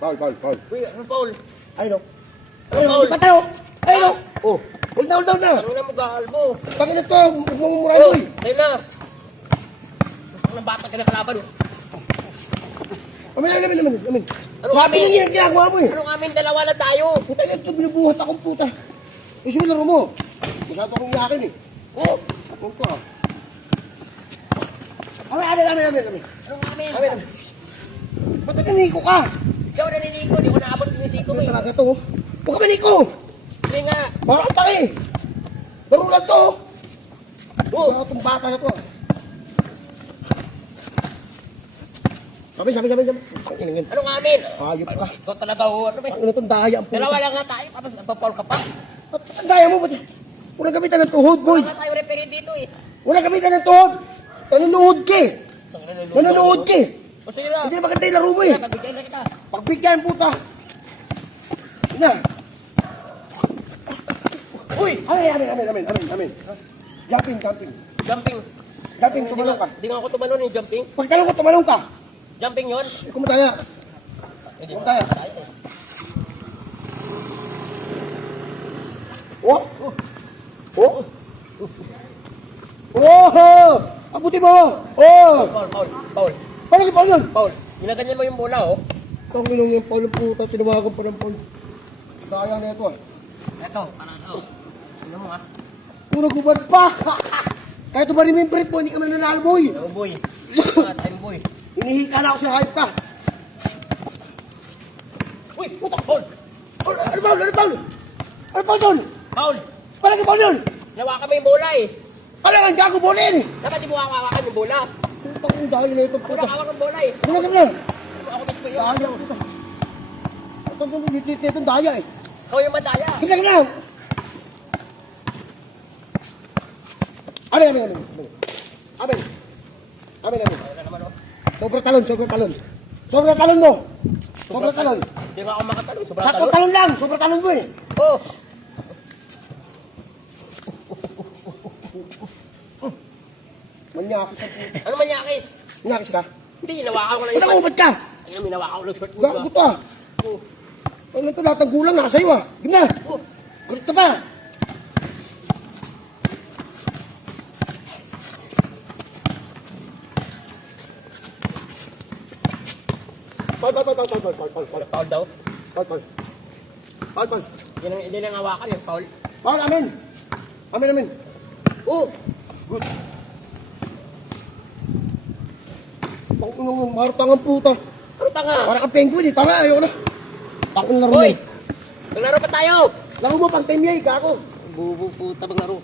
Paul. Uy, ano Paul? Ayun o. Ano Paul? Patay o. Ayun o. Oh. Hold na. Ano na mag-aalbo? Bakit ito? Mumura mo eh. Tayo na. Ang bata ka na kalaban. Amin. Ano Sabi kami? lang yan, ginagawa mo eh. Ano kami? Dalawa na tayo. Puta na ito, binubuhat akong puta. Gusto mo laro mo? Masyado akong iyakin eh. Oh, Ako ko ah. Amin. ano kami? Ba't naniko ka? Ikaw naninigo. Di ko naabot yung siko mo. Ano talaga ito? Huwag ka maniko! Hindi nga. Parang ang taki! Laro lang to! Oh, Wala itong bata na to ah. Sabi. Tangin. ano kami? Ayop ka. Ikaw talaga ho. Ano ba? Tangin na itong daya ang puta. Dalawa lang nga tayo. Tapos nagpa-Paul ka pa. Ang daya mo ba't? Walang gamitan ng tuhod, boy. Wala nga tayo referee dito eh. Walang gamitan ng tuhod. Nanonood ka eh. Nanonood ka eh. O sige na. Hindi na maganda yung laro mo eh. Pagbigyan na kita. Pagbigyan, puta. Yun na. Uy! Amin. Jumping. Jumping. Tumalong ka. Hindi nga ako tumalon yung jumping. Pagtalong ko, tumalong ka. Jumping yun. Kumataya. Hindi Huwag tayo. tayo eh. Oh! Oh! Abuti mo! Oh! Paul. Paano si Paul yun? Paul, ginaganyan mo yung bola oh. Itong minong yung Paul ng puta, tinawagan pa ng Paul. Daya na ito ah. Ito, para ito. Ano mo ha? Puro gubad pa! Kahit ba remember mo, hindi ka man nanalo, boy! Ano boy? Mga time boy. Hinihika na ako sa hype ka! Uy, putak Paul! Ano Paul doon? Paul, Palagi Paul yun! nawakan mo yung bola eh. Kailangan gago bola yan eh! Dapat di mo hawakan yung bola. Putang yung dahil na ito, Ako puta. nakawak ng bola eh. Ano na? Ako mismo yun. Daya, puta. Itong litit itong daya eh. Ikaw yung madaya. Tignan ka na! Amin. Ayun na naman oh. Sobrang talon mo! Sobrang talon! Hindi nga ako makatalon. Sobrang Sakto talon. talon lang! Sobrang talon mo eh! Oh. Manyakis ang puta. Ano manyakis? Manyakis ka? Hindi, hinawakan ko lang Ba't yung nakubad ka? Ay, hinawakan ko lang short mo. Gago to ah! Oh. Ano ito lahat ng gulang nasa iyo ah! Gina! Kulit ka pa! Paul. Paul daw. Paul. Hindi lang hawakan yung Paul. Paul, amin! Amin. Oh. Good. Pang marutang ang puta. Ano tanga? Para kang penguin eh. Tama, ayoko na. Pakong laro mo. Hoy! Naglaro pa tayo! Laro mo pang 10 yay, gago. Bubu puta maglaro.